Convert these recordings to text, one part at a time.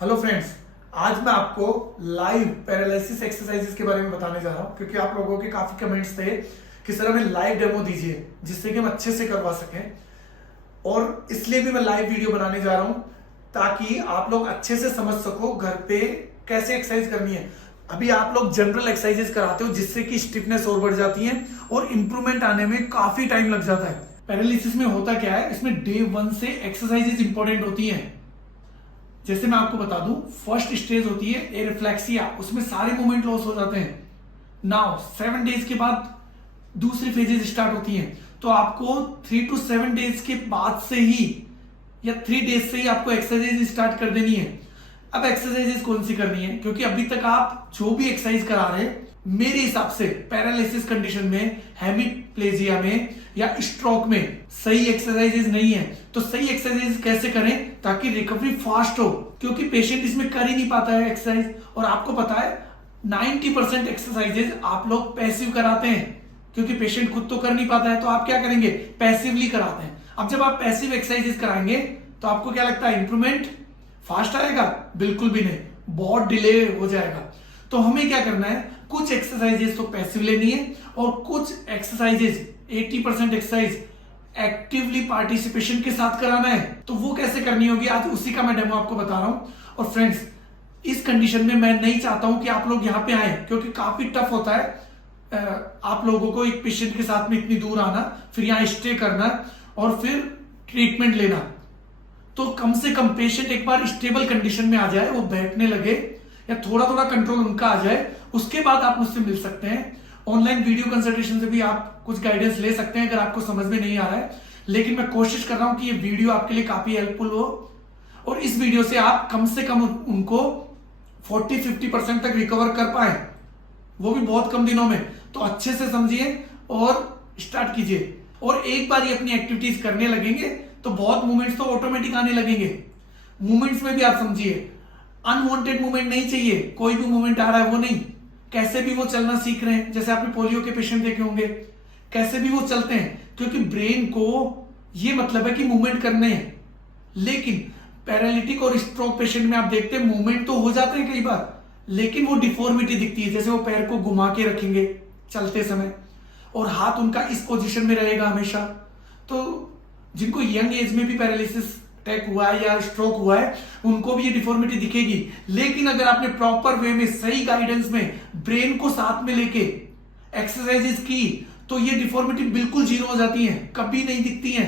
Hello friends, आज मैं आपको लाइव पैरालिसिस एक्सरसाइजेस के बारे में बताने जा रहा हूं क्योंकि आप लोगों के काफी कमेंट्स थे कि सर हमें लाइव डेमो दीजिए जिससे कि हम अच्छे से करवा सकें। और इसलिए भी मैं लाइव वीडियो बनाने जा रहा हूं ताकि आप लोग अच्छे से समझ सको घर पे कैसे एक्सरसाइज करनी है। अभी आप लोग जनरल एक्सरसाइजेस कराते हो जिससे कि स्टिफनेस और बढ़ जाती है और इंप्रूवमेंट आने में काफी टाइम लग जाता है। पैरालिसिस में होता क्या है, इसमें डे 1 से एक्सरसाइजेस इंपॉर्टेंट होती हैं। जैसे मैं आपको बता दूं, फर्स्ट स्टेज होती है एरिफ्लेक्सिया, उसमें सारे मूवमेंट लॉस हो जाते हैं। नाउ 7 डेज के बाद दूसरी फेजेस स्टार्ट होती हैं, तो आपको 3 to 7 डेज के बाद से ही या 3 डेज से ही आपको एक्सरसाइज स्टार्ट कर देनी है। अब एक्सरसाइजेस कौन सी करनी है, क्योंकि अभी तक आप जो भी एक्सरसाइज करा रहे हैं मेरे हिसाब से पैरालिसिस कंडीशन में, हेमिप्लेजिया में या स्ट्रोक में सही एक्सरसाइजेज नहीं है। तो सही एक्सरसाइज कैसे करें ताकि रिकवरी फास्ट हो, क्योंकि पेशेंट इसमें कर ही नहीं पाता है एक्सरसाइज। और आपको पता है 90% एक्सरसाइजेज आप लोग पैसिव कराते हैं क्योंकि पेशेंट खुद तो कर नहीं पाता है, तो आप क्या करेंगे, पैसिवली कराते हैं। अब जब आप पैसिव एक्सरसाइजेज कराएंगे तो आपको क्या लगता है, इंप्रूवमेंट फास्ट आएगा? बिल्कुल भी नहीं, बहुत डिले हो जाएगा। तो हमें क्या करना है, कुछ एक्सरसाइजेस तो पैसिव लेनी है और कुछ एक्सरसाइजेस 80% एक्सरसाइज एक्टिवली पार्टिसिपेशन के साथ कराना है। तो वो कैसे करनी होगी, आज उसी का मैं डेमो आपको बता रहा हूं। और फ्रेंड्स, इस कंडीशन में मैं नहीं चाहता हूं कि आप लोग यहां पे आए, क्योंकि काफी टफ होता है आप लोगों को एक पेशेंट के साथ में इतनी दूर आना, फिर यहां स्टे करना और फिर ट्रीटमेंट लेना। तो कम से कम पेशेंट एक बार स्टेबल कंडीशन में आ जाए, वो बैठने लगे या थोड़ा थोड़ा कंट्रोल उनका आ जाए, उसके बाद आप मुझसे मिल सकते हैं। ऑनलाइन वीडियो कंसल्टेशन से भी आप कुछ गाइडेंस ले सकते हैं अगर आपको समझ में नहीं आ रहा है। लेकिन मैं कोशिश कर रहा हूं कि ये वीडियो आपके लिए काफी हेल्पफुल हो और इस वीडियो से आप कम से कम उनको 40-50% तक रिकवर कर पाए, वो भी बहुत कम दिनों में। तो अच्छे से समझिए और स्टार्ट कीजिए। और एक बार ये अपनी एक्टिविटीज करने लगेंगे तो बहुत मूवमेंट्स तो ऑटोमेटिक आने लगेंगे। मूवमेंट्स में भी आप समझिए, अनवांटेड मूवमेंट नहीं चाहिए, कोई भी मूवमेंट आ रहा है वो नहीं। कैसे भी वो चलना सीख रहे हैं, जैसे आपने पोलियो के पेशेंट देखे होंगे, कैसे भी वो चलते हैं, क्योंकि ब्रेन को ये मतलब है कि मूवमेंट करने हैं। लेकिन पैरालिटिक और स्ट्रोक पेशेंट में आप देखते हैं मूवमेंट तो हो जाते हैं कई बार, लेकिन वो डिफॉर्मिटी दिखती है। जैसे वो पैर को घुमा के रखेंगे चलते समय और हाथ उनका इस पोजीशन में रहेगा हमेशा। तो जिनको यंग एज में भी पैरालिसिस अटैक हुआ है या स्ट्रोक हुआ है, उनको भी ये डिफॉर्मिटी दिखेगी। लेकिन अगर आपने प्रॉपर वे में, सही गाइडेंस में, ब्रेन को साथ में लेके एक्सरसाइजेस की तो ये डिफॉर्मिटी बिल्कुल जीरो हो जाती है, कभी नहीं दिखती है।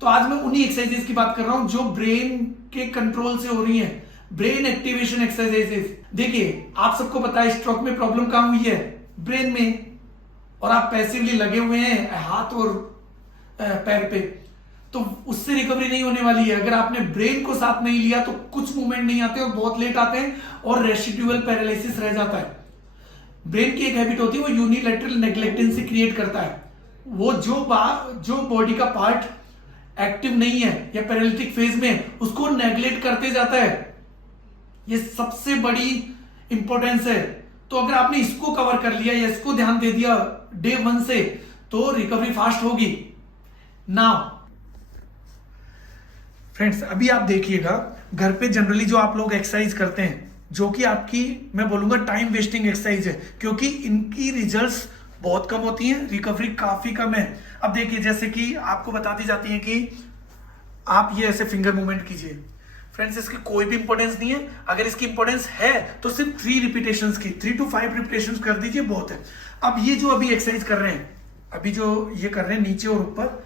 तो आज मैं उन्हीं एक्सरसाइजेस की बात कर रहा हूं जो ब्रेन के कंट्रोल से हो रही है, ब्रेन एक्टिवेशन एक्सरसाइजेस। देखिए, आप सबको पता है स्ट्रोक में प्रॉब्लम कहां हुई है, ब्रेन में, और आप पैसिवली लगे हुए हैं हाथ और पैर पे, तो उससे रिकवरी नहीं होने वाली है। अगर आपने ब्रेन को साथ नहीं लिया तो कुछ मूवमेंट नहीं आते और बहुत लेट आते हैं और रेसिड्यूअल पैरालिसिस रह जाता है। ब्रेन की एक हैबिट होती है, वो यूनिलैटरल नेग्लेक्टेंसी क्रिएट करता है। वो जो बॉडी का पार्ट एक्टिव नहीं है या पैरालिटिक फेज में, उसको नेग्लेक्ट करते जाता है। ये सबसे बड़ी इंपॉर्टेंस है। तो अगर आपने इसको कवर कर लिया या इसको ध्यान दे दिया डे 1 से, तो रिकवरी फास्ट होगी। नाउ फ्रेंड्स, अभी आप देखिएगा, घर पे जनरली जो आप लोग एक्सरसाइज करते हैं, जो कि आपकी, मैं बोलूंगा, टाइम वेस्टिंग एक्सरसाइज है, क्योंकि इनकी रिजल्ट्स बहुत कम होती हैं, रिकवरी काफी कम है। अब देखिए, जैसे कि आपको बताती जाती है कि आप ये ऐसे फिंगर मूवमेंट कीजिए। फ्रेंड्स, इसकी कोई भी इंपॉर्टेंस नहीं है। अगर इसकी इंपॉर्टेंस है तो सिर्फ 3 रिपीटेशंस की, 3 to 5 रिपीटेशंस कर दीजिए, बहुत है। अब ये जो अभी एक्सरसाइज कर रहे हैं, अभी जो ये कर रहे हैं नीचे और ऊपर,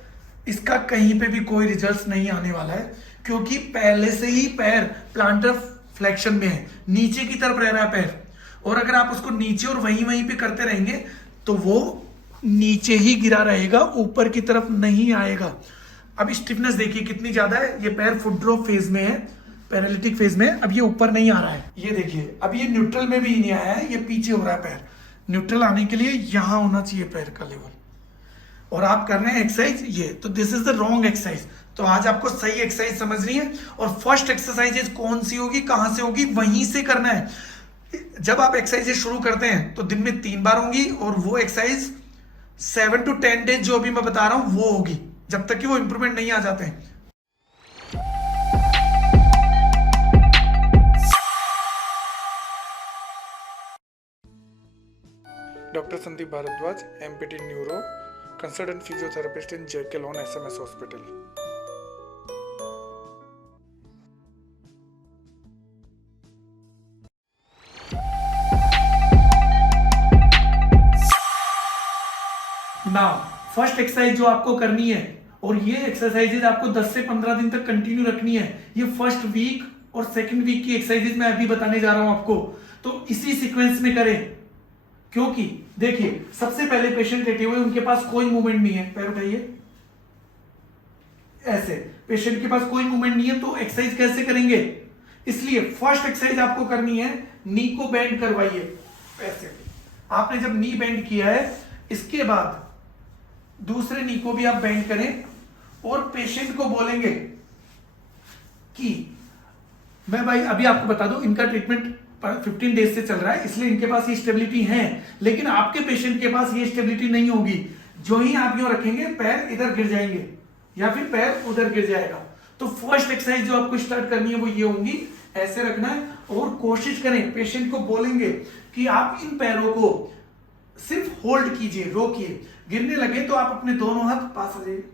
इसका कहीं पे भी कोई रिजल्ट्स नहीं आने वाला है, क्योंकि पहले से ही पैर प्लांटर फ्लेक्शन में है, नीचे की तरफ रह रहा है पैर। और अगर आप उसको नीचे और वहीं पे करते रहेंगे तो वो नीचे ही गिरा रहेगा, ऊपर की तरफ नहीं आएगा। अब स्टिफनेस देखिए कितनी ज्यादा है, ये पैर फुट ड्रॉप फेज में है, पैरालिटिक फेज में। अब ये ऊपर नहीं आ रहा है, ये देखिए, अब ये न्यूट्रल में भी नहीं आया है, ये पीछे हो रहा है पैर। न्यूट्रल आने के लिए यहां होना चाहिए पैर का लेवल, और आप कर रहे हैं एक्सरसाइज ये, तो this is the wrong exercise. तो आज आपको सही एक्सरसाइज समझनी है और फर्स्ट एक्सरसाइजेज कौन सी होगी, कहां से होगी, वहीं से करना है। जब आप एक्सरसाइजेज शुरू करते हैं तो दिन में 3 बार होंगी, और वो एक्सरसाइज 7 to 10 डेज जो अभी मैं बता रहा हूं वो होगी, जब तक कि वो इंप्रूवमेंट नहीं आ जाते हैं। Doctor Sandeep Bhardwaj, MPT neuro, consultant physiotherapist in JK lawn SMS hospital. Now first exercise जो आपको करनी है, और ये एक्सरसाइजेज आपको 10 से 15 दिन तक कंटिन्यू रखनी है। ये फर्स्ट वीक और सेकंड वीक की एक्सरसाइजेज मैं अभी बताने जा रहा हूं आपको, तो इसी सीक्वेंस में करें। क्योंकि देखिए, सबसे पहले पेशेंट लेटे हुए, उनके पास कोई मूवमेंट नहीं है, पैर उठाइए, ऐसे पेशेंट के पास कोई मूवमेंट नहीं है, तो एक्सरसाइज कैसे करेंगे? इसलिए फर्स्ट एक्सरसाइज आपको करनी है, नी को बेंड करवाइए ऐसे। आपने जब नी बेंड किया है, इसके बाद दूसरे नी को भी आप बेंड करें और पेशेंट को बोलेंगे कि मैं भाई अभी आपको बता दूं, इनका ट्रीटमेंट 15 डेज से चल रहा है, इसलिए इनके पास ये स्टेबिलिटी है, लेकिन आपके पेशेंट के पास ये स्टेबिलिटी नहीं होगी। जो ही आप यूं रखेंगे, पैर इधर गिर जाएंगे या फिर पैर उधर गिर जाएगा। तो फर्स्ट एक्सरसाइज जो आपको स्टार्ट करनी है वो ये होंगी, ऐसे रखना है और कोशिश करें, पेशेंट को बोलेंगे कि आप इन पैरों को सिर्फ होल्ड कीजिए, रोकिए। गिरने लगे तो आप अपने दोनों हाथ पास आ जाइए,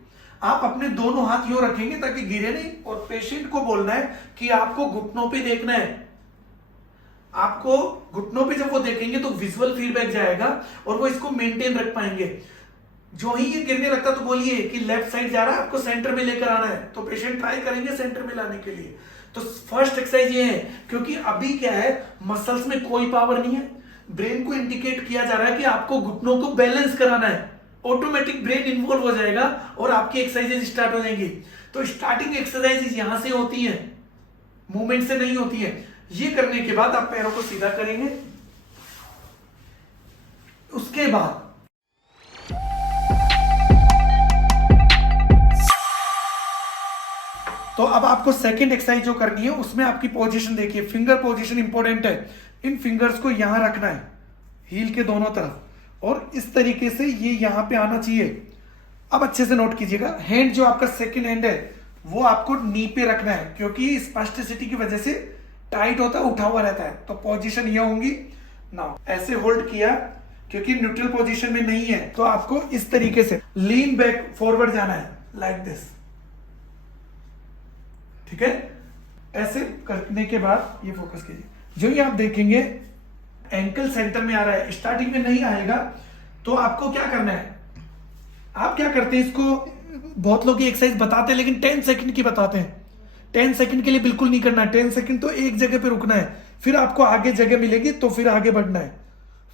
आप अपने दोनों हाथ यूं रखेंगे ताकि गिरे नहीं, और पेशेंट को बोलना है कि आपको घुटनों पे देखना है। आपको घुटनों पे जब वो देखेंगे तो विजुअल फीडबैक जाएगा और वो इसको मेंटेन रख पाएंगे। जो ही ये गिरने लगता तो बोलिए कि लेफ्ट साइड जा रहा है, आपको सेंटर में लेकर आना है, तो पेशेंट ट्राई करेंगे सेंटर में लाने के लिए। तो फर्स्ट एक्सरसाइज ये है, क्योंकि अभी क्या है, मसल्स में कोई पावर नहीं है, ब्रेन को इंडिकेट किया जा रहा है कि आपको घुटनों को बैलेंस कराना है। ऑटोमेटिक ब्रेन इन्वॉल्व हो जाएगा और आपकी एक्सरसाइजेज स्टार्ट हो जाएंगी। तो स्टार्टिंग एक्सरसाइजेज यहां से होती हैं, मूवमेंट से नहीं होती है। ये करने के बाद आप पैरों को सीधा करेंगे, उसके बाद तो अब आपको सेकंड एक्सरसाइज जो करनी है, उसमें आपकी पोजीशन देखिए, फिंगर पोजीशन इंपॉर्टेंट है। इन फिंगर्स को यहां रखना है, हील के दोनों तरफ, और इस तरीके से ये यहां पे आना चाहिए। अब अच्छे से नोट कीजिएगा, हैंड जो आपका सेकंड हैंड है वो आपको नी पे रखना है, क्योंकि स्पास्टिसिटी की वजह से टाइट होता है, उठा हुआ रहता है। तो पोजीशन ये होंगी। नाउ ऐसे होल्ड किया, क्योंकि न्यूट्रल पोजीशन में नहीं है, तो आपको इस तरीके से लीन बैक फॉरवर्ड जाना है, लाइक दिस, ठीक है। ऐसे करने के बाद ये फोकस कीजिए, जो ये आप देखेंगे एंकल सेंटर में आ रहा है, स्टार्टिंग में नहीं आएगा, तो आपको क्या करना है, आप क्या करते हैं, इसको बहुत लोग ये एक्सरसाइज बताते हैं, लेकिन 10 सेकंड की बताते हैं। 10 सेकंड के लिए बिल्कुल नहीं करना है, 10 सेकंड तो एक जगह पे रुकना है, फिर आपको आगे जगह मिलेगी तो फिर आगे बढ़ना है,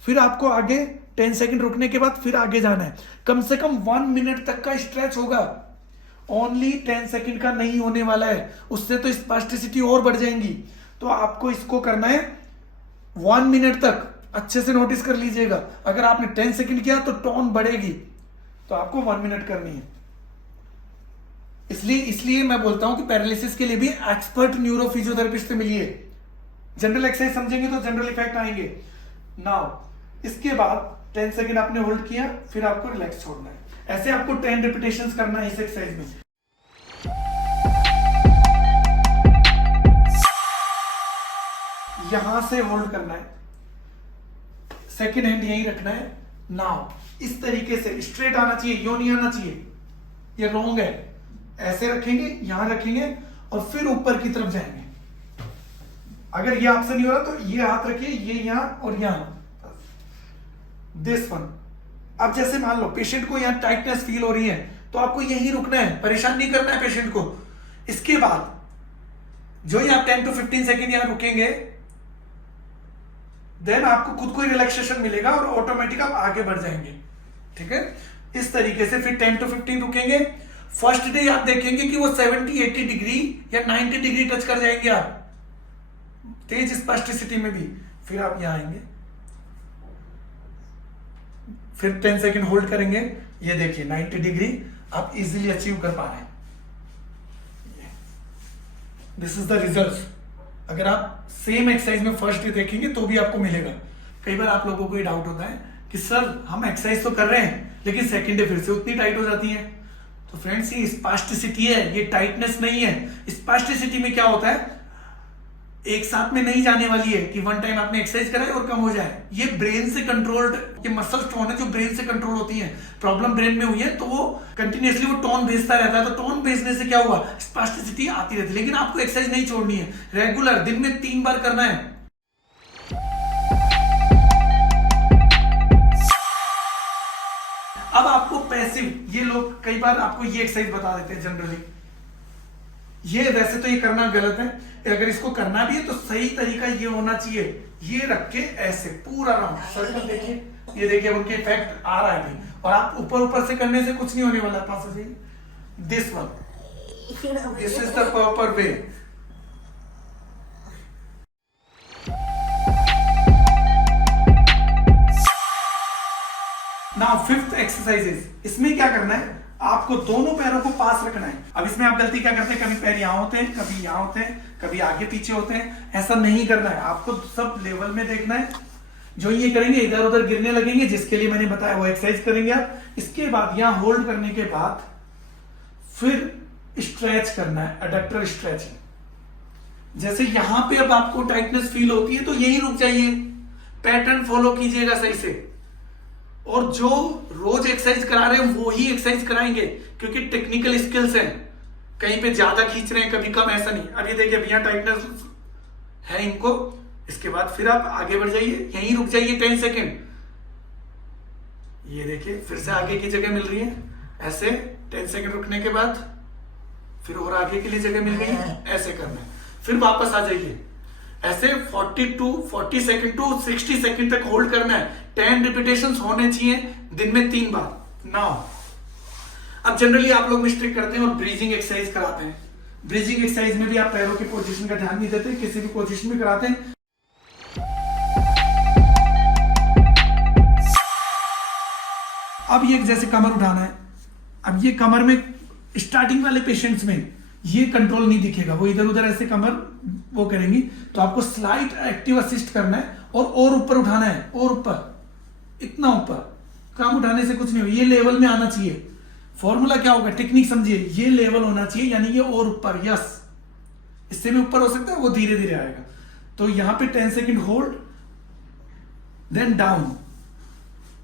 फिर आपको आगे 10 सेकंड रुकने के बाद फिर आगे जाना है। कम से कम 1 मिनट तक का स्ट्रेच होगा, ओनली 10 सेकंड का नहीं होने वाला है, उससे तो स्पास्टिसिटी और बढ़ जाएंगी। तो आपको इसको करना है 1 मिनट तक। अच्छे से नोटिस कर लीजिएगा, अगर आपने 10 सेकंड किया तो टोन बढ़ेगी, तो आपको 1 मिनट करनी है। इसलिए मैं बोलता हूं कि पैरालिसिस के लिए भी एक्सपर्ट न्यूरो फिजियोथेरेपिस्ट से मिलिए। जनरल एक्सरसाइज समझेंगे तो जनरल इफेक्ट आएंगे। नाउ इसके बाद 10 सेकंड आपने होल्ड किया, फिर आपको रिलैक्स छोड़ना है। ऐसे आपको 10 रिपीटेशंस करना है इस एक्सरसाइज में। यहां से होल्ड करना है, सेकंड हैंड यहीं रखना है। नाउ इस तरीके से स्ट्रेट आना चाहिए, यो नहीं आना चाहिए, ये रॉन्ग है। ऐसे रखेंगे, यहां रखेंगे और फिर ऊपर की तरफ जाएंगे। अगर ये आपसे नहीं हो रहा तो ये हाथ रखिए, ये यहां और यहां, दिस वन। अब जैसे मान लो पेशेंट को यहां टाइटनेस फील हो रही है, तो आपको यहीं रुकना है, परेशान नहीं करना है पेशेंट को। इसके बाद जो ही आप 10 to 15 सेकेंड यहां रुकेंगे, देन आपको खुद को ही रिलैक्सेशन मिलेगा और ऑटोमेटिक आप आगे बढ़ जाएंगे, ठीक है। इस तरीके से फिर 10 to 15 रुकेंगे। फर्स्ट डे आप देखेंगे कि वो 70-80 डिग्री या 90 डिग्री टच कर जाएंगे आप, तेज स्पास्टिसिटी में भी। फिर आप यहां आएंगे, फिर 10 सेकेंड होल्ड करेंगे, ये देखिए 90 डिग्री आप इजीली अचीव कर पा रहे हैं। This is the result. अगर आप सेम एक्सरसाइज में फर्स्ट डे देखेंगे तो भी आपको मिलेगा। कई बार आप लोगों को ये डाउट होता है कि सर हम एक्सरसाइज तो कर रहे हैं लेकिन सेकेंड डे फिर से उतनी टाइट हो जाती है। तो फ्रेंड्स ये स्पास्टिसिटी है, ये टाइटनेस नहीं है। स्पास्टिसिटी में क्या होता है, एक साथ में नहीं जाने वाली है कि वन टाइम आपने एक्सरसाइज कराए और कम हो जाए। ये ब्रेन से कंट्रोल्ड, ये मसल टोन है जो ब्रेन से कंट्रोल होती है। प्रॉब्लम ब्रेन में हुई है तो वो कंटिन्यूअसली वो टोन भेजता रहता है, तो टोन भेजने से क्या हुआ, स्पास्टिसिटी आती रहती है। लेकिन आपको एक्सरसाइज नहीं छोड़नी है, रेगुलर दिन में 3 बार करना है। अब आपको पैसिव, ये लोग कई बार आपको ये एक्सरसाइज बता देते हैं जनरली, ये वैसे तो ये करना गलत है, अगर इसको करना भी है तो सही तरीका ये होना चाहिए, ये रख के ऐसे पूरा राउंड सर्कल देखिए, ये देखिए उनके इफेक्ट आ रहा है अभी। और आप ऊपर ऊपर से करने से कुछ नहीं होने वाला है। पास से this one, this is the proper way. Now fifth exercises, इसमें क्या करना है, आपको दोनों पैरों को पास रखना है। अब इसमें आप गलती क्या करते हैं, कभी पैर यहां होते हैं, कभी यहां होते हैं, कभी आगे पीछे होते हैं। ऐसा नहीं करना है, आपको सब लेवल में देखना है। जो ये करेंगे इधर उधर गिरने लगेंगे, जिसके लिए मैंने बताया वो एक्सरसाइज करेंगे आप। इसके बाद यहां होल्ड करने के बाद फिर स्ट्रेच करना है, एडक्टर स्ट्रेचिंग। जैसे यहां पे अब आपको टाइटनेस फील होती है तो यही रुक जाइए, पैटर्न फॉलो कीजिएगा सही से। और जो रोज एक्सरसाइज करा रहे हैं वो ही एक्सरसाइज कराएंगे, क्योंकि टेक्निकल स्किल्स हैं। कहीं पे ज्यादा खींच रहे हैं, कभी कम, ऐसा नहीं। अब ये देखिए भैया टाइटनेस है इनको, इसके बाद फिर आप आगे बढ़ जाइए, यहीं रुक जाइए 10 सेकेंड। ये देखिए फिर से आगे की जगह मिल रही है, ऐसे 10 सेकेंड रुकने के बाद फिर और आगे के लिए जगह मिल गई है, ऐसे करना है। फिर वापस आ जाइए, ऐसे 40 सेकंड टू 60 सेकंड तक होल्ड करना है। 10 रिपीटेशंस होने चाहिए दिन में 3 बार। नाउ अब जनरली आप लोग मिस्टेक करते हैं और ब्रीजिंग एक्सरसाइज कराते हैं। ब्रीजिंग एक्सरसाइज में भी आप पैरों की पोजीशन का ध्यान नहीं देते, किसी भी पोजीशन में कराते हैं। अब ये जैसे कमर उठाना है, अब ये कमर में स्टार्टिंग वाले पेशेंट्स में ये कंट्रोल नहीं दिखेगा, वो इधर उधर ऐसे कमर वो करेंगी, तो आपको स्लाइट एक्टिव असिस्ट करना है और ऊपर उठाना है, और ऊपर, इतना ऊपर। काम उठाने से कुछ नहीं होगा, ये लेवल में आना चाहिए। फॉर्मूला क्या होगा, टेक्निक समझिए, ये लेवल होना चाहिए, यानी ये और ऊपर, यस। इससे भी ऊपर हो सकता है, वो धीरे धीरे आएगा। तो यहां पे 10 सेकेंड होल्ड, देन डाउन।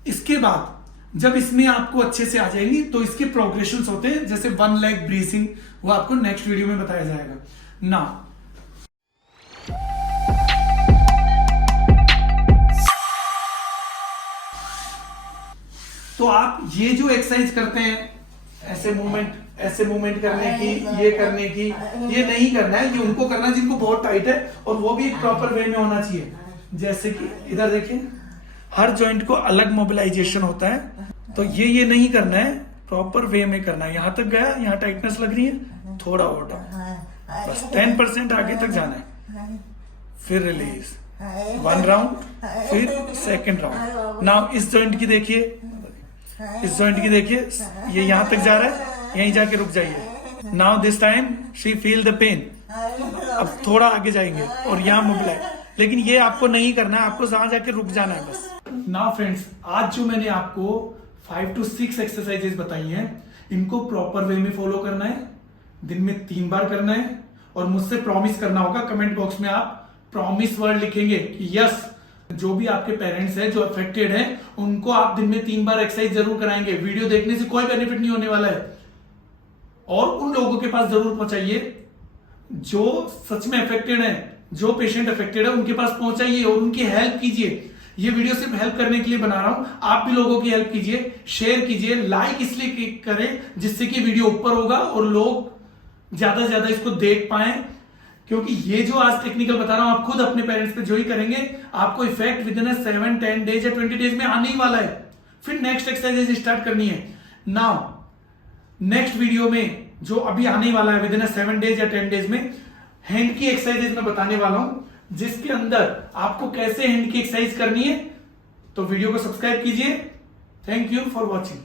इसके बाद जब इसमें आपको अच्छे से आ जाएंगी तो इसके प्रोग्रेशंस होते हैं, जैसे 1 लेग ब्रीथिंग, वो आपको नेक्स्ट वीडियो में बताया जाएगा। नाउ तो आप ये जो एक्सरसाइज करते हैं, ऐसे मूवमेंट करने की, ये करने की, ये नहीं करना है। ये उनको करना है जिनको बहुत टाइट है, और वो भी एक प्रॉपर वे में होना चाहिए। जैसे कि इधर देखिए, हर जॉइंट को अलग मोबिलाइजेशन होता है, तो ये नहीं करना है, प्रॉपर वे में करना है। यहां तक गया, यहाँ टाइटनेस लग रही है, थोड़ा और डाउन, बस 10% आगे तक जाना है, फिर रिलीज, 1 राउंड, फिर सेकंड राउंड। नाउ इस जॉइंट की देखिए, इस जॉइंट की देखिए, ये यहां तक जा रहा है, यहीं जाके रुक जाइए। Now this time she feel the pain, अब थोड़ा आगे जाएंगे और यहाँ मोबिलाइज, लेकिन ये आपको नहीं करना है, आपको जहां जाके रुक जाना है बस। नाउ फ्रेंड्स, आज जो मैंने आपको 5 to 6 एक्सरसाइजेस बताई हैं, इनको प्रॉपर वे में फॉलो करना है, दिन में 3 बार करना है, और मुझसे प्रॉमिस करना होगा। कमेंट बॉक्स में आप प्रॉमिस वर्ड लिखेंगे कि यस, जो भी आपके पेरेंट्स हैं जो अफेक्टेड हैं, उनको आप दिन में 3 बार एक्सरसाइज जरूर कराएंगे। वीडियो देखने से कोई बेनिफिट नहीं होने वाला है, और उन लोगों के पास जरूर पहुंचाइए जो सच में अफेक्टेड है, जो पेशेंट अफेक्टेड है उनके पास पहुंचाइए और उनकी हेल्प कीजिए। ये वीडियो सिर्फ हेल्प करने के लिए बना रहा हूं, आप भी लोगों की हेल्प कीजिए, शेयर कीजिए, लाइक इसलिए करें जिससे कि वीडियो ऊपर होगा और लोग ज्यादा से ज्यादा इसको देख पाए। क्योंकि ये जो आज टेक्निकल बता रहा हूं, आप खुद अपने पेरेंट्स पे जो ही करेंगे, आपको इफेक्ट विद इन 7, 10 डेज या 20 डेज में आने ही वाला है। फिर नेक्स्ट एक्सरसाइज स्टार्ट करनी है। नाउ नेक्स्ट वीडियो में जो अभी आने वाला है विद इन 7 डेज या 10 डेज में, हैंड की एक्सरसाइजेज मैं बताने वाला हूं, जिसके अंदर आपको कैसे हैंड की एक्सरसाइज करनी है। तो वीडियो को सब्सक्राइब कीजिए। Thank you for watching.